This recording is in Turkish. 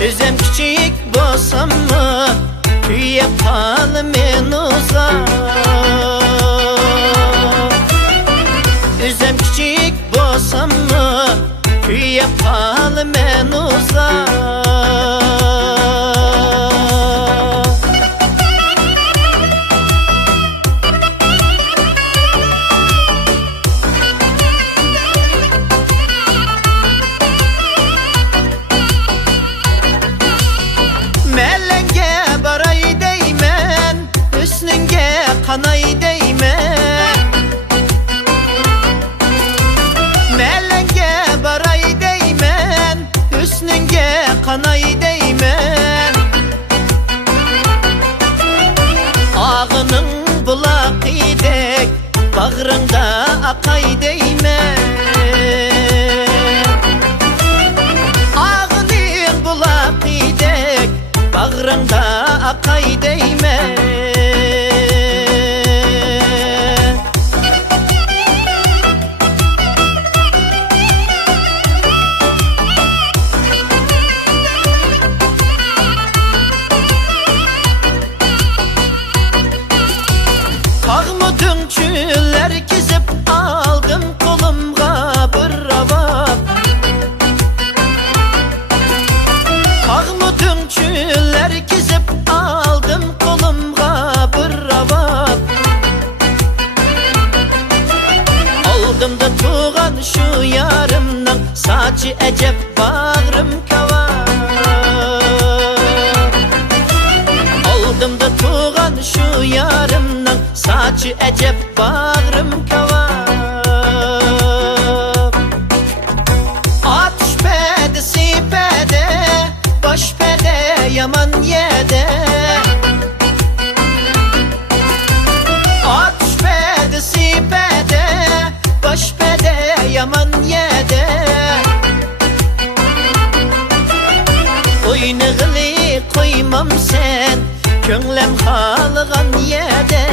Özüm küçük bolsam mı Küye kalı men uzak. Özüm küçük bolsam mı Küye kalı men uzak. Mellenge baray deymen, üstünge kanay deymen. Mellenge baray deymen, üstünge kanay deymen. Ağının bulaqidek, bağrında akay deymen. Ağının bulaqidek, bağrında akay değme. Tağmudun çüller kizip aldım kolumga bir ravat. Tağmudun çüller kizip aldım kolumga bir ravat. Aldım da tuğan şu yarımdan saçı ecep bağrım kavar. Aldım da tuğan şu yarımdan saçı ecep bağrım kavar. Atış pede sipede baş pede yaman yede. Atış pede sipede baş pede yaman yede. Oynağılı koymam sen Könlem halığan yede.